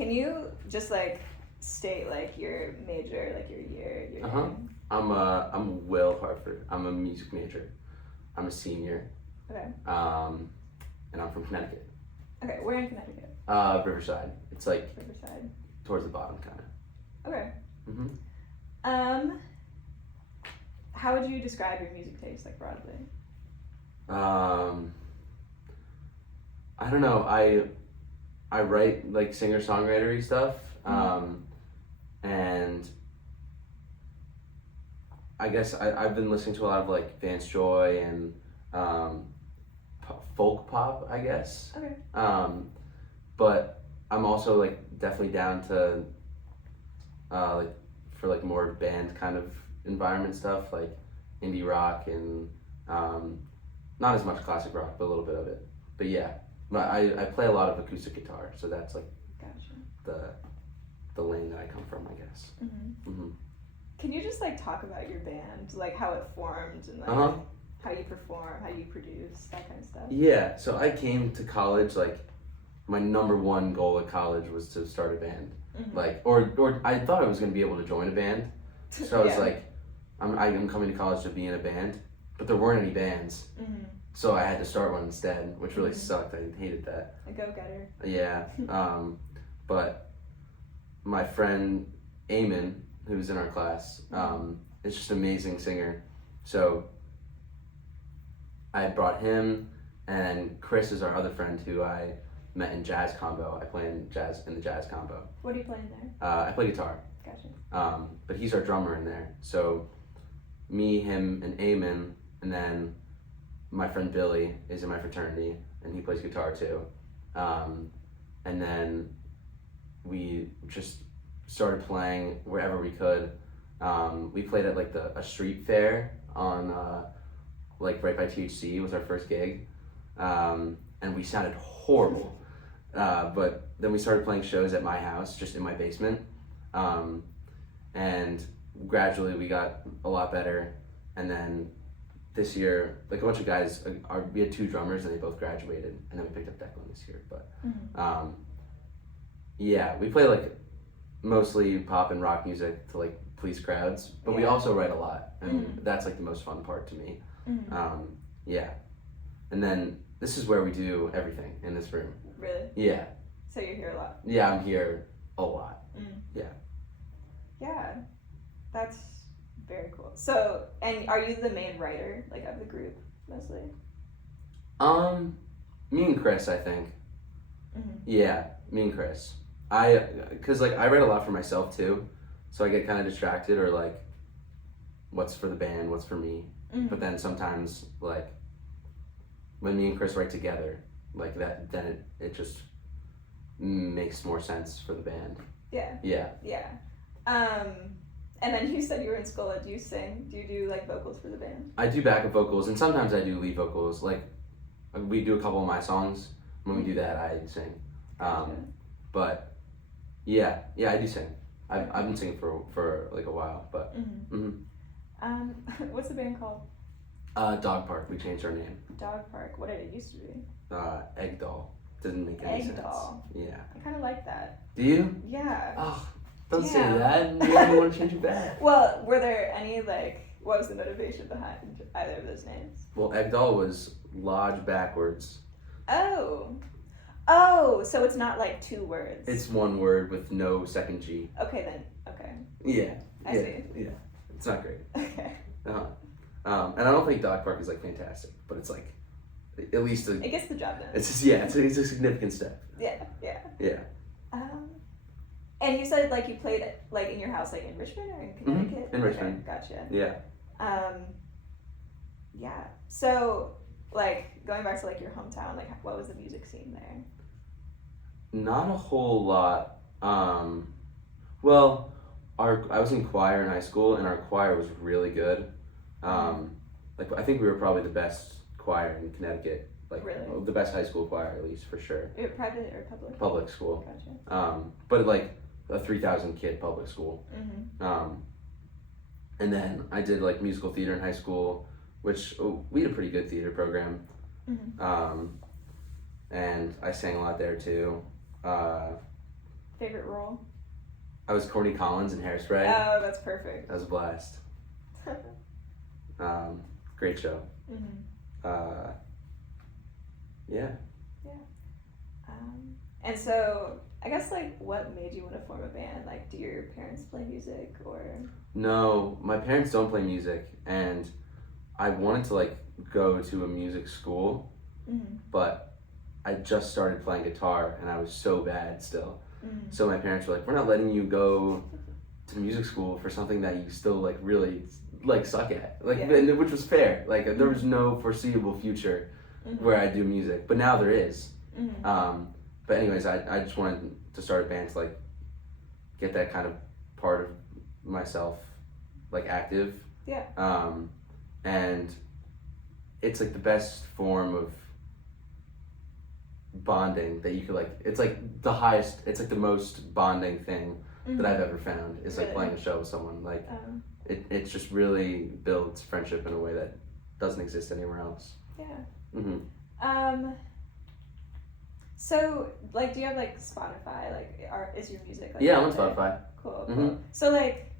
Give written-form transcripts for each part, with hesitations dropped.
Can you just like state like your major, like your year, your name? I'm Will Harford. I'm a music major. I'm a senior. Okay. And I'm from Connecticut. Okay, where in Connecticut? Riverside. It's like Riverside. towards the bottom, kind of. Okay. Mhm. How would you describe your music taste, like broadly? I don't know. I write like singer-songwritery stuff. And I guess I've been listening to a lot of like Vance Joy and folk pop, I guess. Okay. But I'm also like definitely down to like for like more band kind of environment stuff, like indie rock and not as much classic rock, but a little bit of it. But yeah, I play a lot of acoustic guitar, so that's like Gotcha. the lane that I come from, I guess. Can you just like talk about your band, like how it formed and like how you perform, how you produce, that kind of stuff? Yeah, so I came to college, like my number one goal at college was to start a band. Like, or I thought I was going to be able to join a band. So I was like, I'm coming to college to be in a band, but there weren't any bands. So I had to start one instead, which really sucked. I hated that. A go-getter. Yeah. But my friend Eamon, who's in our class, is just an amazing singer. So I brought him, and Chris is our other friend who I met in jazz combo. I play in the jazz combo. What are you playing there? I play guitar. Gotcha. But he's our drummer in there. So me, him, and Eamon, and then my friend Billy is in my fraternity, and he plays guitar too. And then we just started playing wherever we could. We played at like a street fair on like right by THC was our first gig, and we sounded horrible. But then we started playing shows at my house, just in my basement, and gradually we got a lot better. And then this year, like a bunch of guys, we had two drummers and they both graduated, and then we picked up Declan this year. But yeah, we play like mostly pop and rock music to like please crowds, but we also write a lot, and that's like the most fun part to me. Yeah, and then this is where we do everything in this room. Really? Yeah. So you're here a lot? Yeah, I'm here a lot. Yeah. Yeah, that's very cool. So, and are you the main writer, like, of the group, mostly? Me and Chris, I think. Yeah, me and Chris. Cause like I write a lot for myself too, so I get kind of distracted, or like, what's for the band, what's for me. But then sometimes like, when me and Chris write together, like that, then it just makes more sense for the band. Yeah. Yeah. And then you said you were in school. Do you sing? Do you do like vocals for the band? I do backup vocals, and sometimes I do lead vocals. Like, we do a couple of my songs. When we do that, I sing. But yeah, I do sing. I've been singing for like a while, but. What's the band called? Dog Park. We changed our name. Dog Park. What did it used to be? Egg Doll. Didn't make any sense. Egg Doll. Yeah. I kind of like that. Do you? Yeah. Oh, don't say that. Maybe I want to change it back. Well, were there any like? What was the motivation behind either of those names? Well, Egg Doll was lodge backwards. Oh, so it's not like two words. It's one word with no second G. Okay then. Okay. Yeah. I see. Yeah. It's not great. Okay. And I don't think Dog Park is like fantastic, but it's like at least it gets the job done. It's just, it's a significant step. Yeah. Yeah. And you said like you played like in your house, like in Richmond or in Connecticut? In Richmond. Okay, gotcha. Yeah. Yeah. So like going back to like your hometown, like what was the music scene there? Not a whole lot. Well, I was in choir in high school, and our choir was really good. Like I think we were probably the best choir in Connecticut. Like really? The best high school choir, at least, for sure. Private or public? Public school. Gotcha. But like a 3,000 kid public school. And then I did like musical theater in high school, which we had a pretty good theater program. And I sang a lot there too. Favorite role? I was Corny Collins in Hairspray. Oh, that's perfect. That was a blast. Great show. Mm-hmm. Yeah. And so, I guess, like, what made you want to form a band? Like, do your parents play music, or? No, my parents don't play music, and I wanted to, like, go to a music school, but I just started playing guitar, and I was so bad still. So my parents were like, we're not letting you go to music school for something that you still, like, really, like, suck at. Like, and, which was fair. Like, there was no foreseeable future where I do music, but now there is. But anyways, I just wanted to start a band to, like, get that kind of part of myself, like, active. Yeah. And it's, like, the best form of bonding that you could, like, it's, like, the highest, it's, like, the most bonding thing that I've ever found is, like, playing a show with someone. Like, it just really builds friendship in a way that doesn't exist anywhere else. Yeah. So, like, do you have, like, Spotify? Like, is your music, like, yeah, I'm on Spotify. Cool. So, like,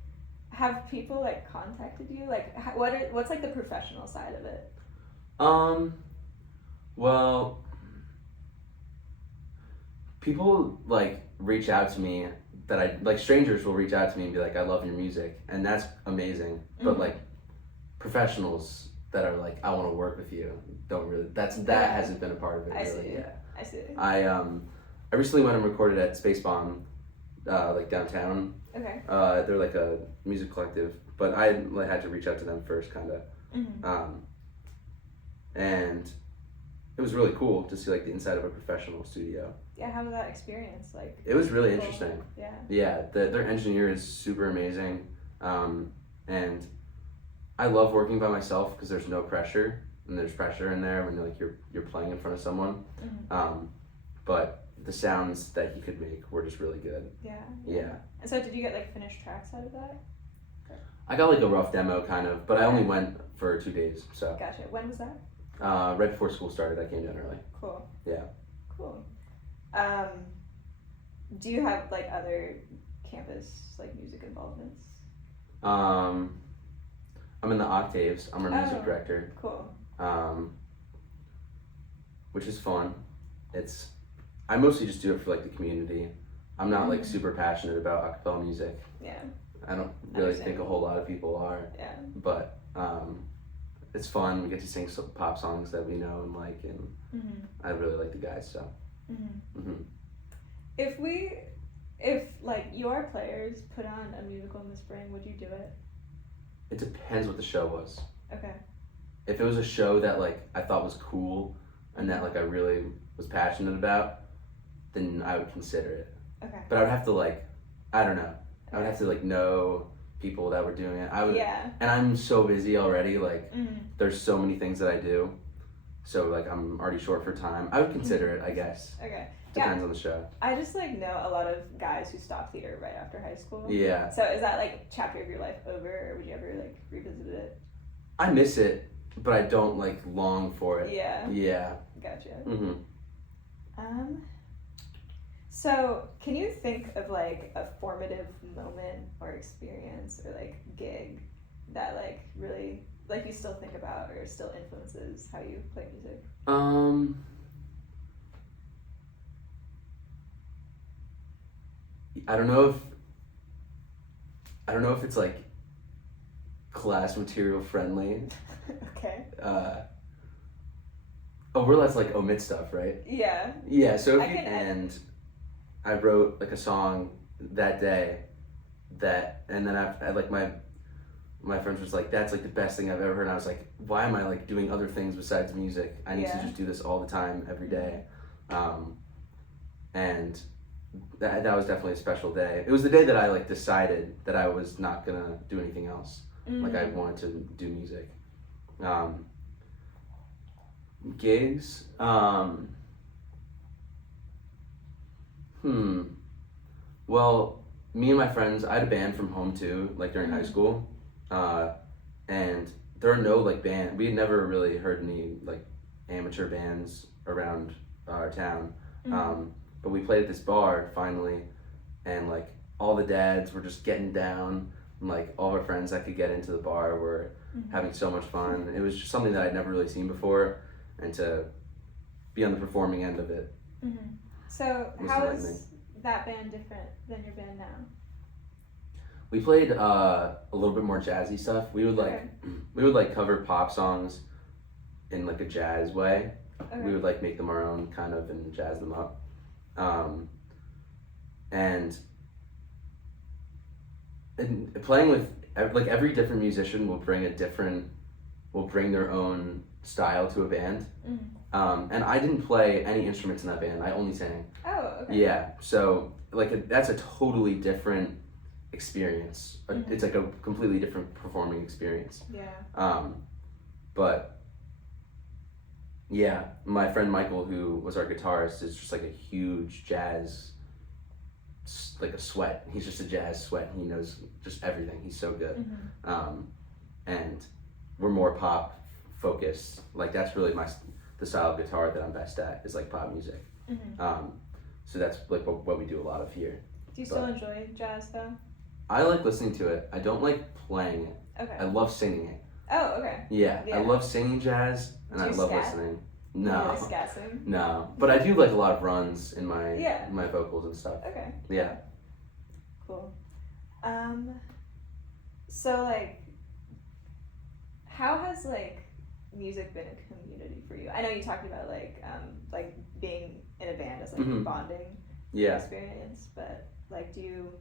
have people, like, contacted you? Like, what's, like, the professional side of it? Well, people, like, reach out to me like, strangers will reach out to me and be like, I love your music, and that's amazing. But, like, professionals that are like, I want to work with you, don't really, that hasn't been a part of it, really. I see. I recently went and recorded at Space Bomb, like, downtown. Okay. They're, like, a music collective, but I, like, had to reach out to them first, kind of. And it was really cool to see, like, the inside of a professional studio. Yeah, how was that experience? Like, it was really interesting. Yeah. Yeah, their engineer is super amazing, and I love working by myself because there's no pressure, and there's pressure in there when you're playing in front of someone. But the sounds that he could make were just really good. Yeah. And so, did you get, like, finished tracks out of that? I got, like, a rough demo kind of, but I only went for 2 days. So. Gotcha. When was that? Right before school started. I came down early. Cool. Yeah. Cool. Do you have, like, other campus, like, music involvements? I'm in the Octaves. I'm our music director. Cool. Which is fun. I mostly just do it for, like, the community. I'm not like super passionate about a cappella music. Yeah. I don't really think a whole lot of people are. Yeah. But it's fun. We get to sing some pop songs that we know and like, and I really like the guys. So. If like your players put on a musical in the spring, would you do it? It depends what the show was. Okay. If it was a show that like I thought was cool and that like I really was passionate about, then I would consider it. Okay. But I would have to like, I don't know. I would have to like know people that were doing it. I would. Yeah. And I'm so busy already. Like, there's so many things that I do. So like I'm already short for time. I would consider it, I guess. Okay. Depends on the show. I just like know a lot of guys who stop theater right after high school. Yeah. So is that like chapter of your life over, or would you ever like revisit it? I miss it, but I don't like long for it. Yeah. Yeah. Gotcha. So can you think of like a formative moment or experience or like gig that like really like you still think about or still influences how you play music? I don't know if it's like class material friendly. Okay. We're let's like omit stuff, right? Yeah. Yeah, so and I wrote like a song that day and then I like my friends was like, that's like the best thing I've ever heard, and I was like, why am I like doing other things besides music? I need to just do this all the time, every day. And that was definitely a special day. It was the day that I like decided that I was not gonna do anything else. Like I wanted to do music. Gigs. Well, me and my friends, I had a band from home too, like during high school. And there are no like band. We had never really heard any like amateur bands around our town. But we played at this bar finally, and like all the dads were just getting down, and like all of our friends that could get into the bar were having so much fun. It was just something that I'd never really seen before, and to be on the performing end of it. So was how enlightening. is that band different than your band now? We played a little bit more jazzy stuff. We would like cover pop songs in like a jazz way. Okay. We would like make them our own kind of and jazz them up. And playing with like every different musician will bring their own style to a band. And I didn't play any instruments in that band. I only sang. Oh, okay. Yeah, so like that's a totally different experience. It's like a completely different performing experience. Yeah. But yeah, my friend Michael, who was our guitarist, is just like a huge jazz, like a sweat. He's just a jazz sweat. He knows just everything. He's so good. And we're more pop focused. Like that's really the style of guitar that I'm best at is like pop music. So that's like what we do a lot of here. Do you still enjoy jazz though? I like listening to it. I don't like playing it. Okay. I love singing it. Oh, okay. Yeah. I love singing jazz, and Do I you love scat? listening. You No, really scat sing? no, but I do like a lot of runs in my Yeah. my vocals and stuff. Okay. Yeah. Cool. So like, how has like music been a community for you? I know you talked about like being in a band as like a bonding Yeah. experience, but like, do you?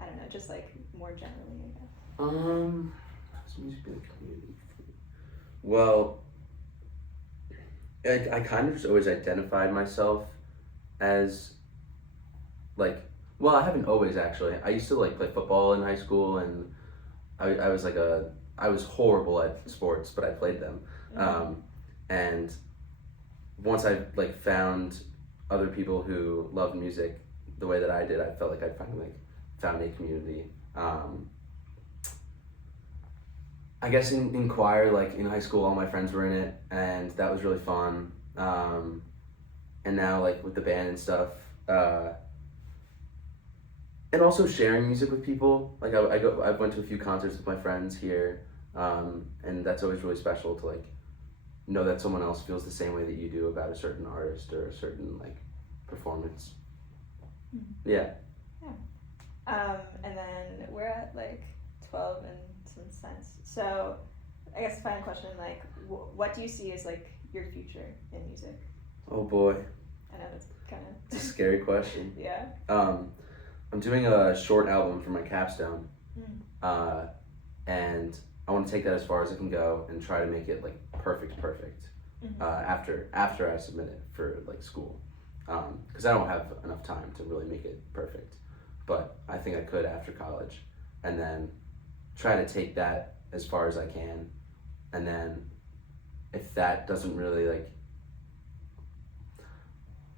I don't know, just like more generally, I guess. How's music been a community? Well, I kind of just always identified myself as like, well, I haven't always actually. I used to like play football in high school, and I was like I was horrible at sports, but I played them. And once I like found other people who loved music the way that I did, I felt like I'd finally found a community. I guess in choir, like in high school, all my friends were in it, and that was really fun. And now, like with the band and stuff, and also sharing music with people. Like I went to a few concerts with my friends here, and that's always really special to like know that someone else feels the same way that you do about a certain artist or a certain like performance. Yeah. And then we're at like 12 and some cents. So I guess the final question, like, what do you see as like your future in music? Oh boy. I know it's kind It's a scary question. Yeah. I'm doing a short album for my capstone, and I want to take that as far as I can go and try to make it like perfect. After I submit it for like school, because I don't have enough time to really make it perfect, but I think I could after college, and then try to take that as far as I can, and then if that doesn't really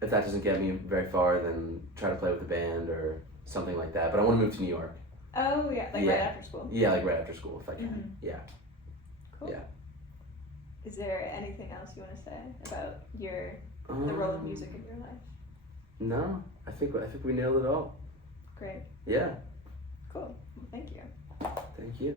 if that doesn't get me very far, then try to play with a band or something like that. But I want to move to New York. Oh yeah, like right after school. Yeah, like right after school if I can. Yeah. Cool. Yeah. Is there anything else you want to say about the role of music in your life? No, I think we nailed it all. Great. Yeah. Cool. Well, thank you. Thank you.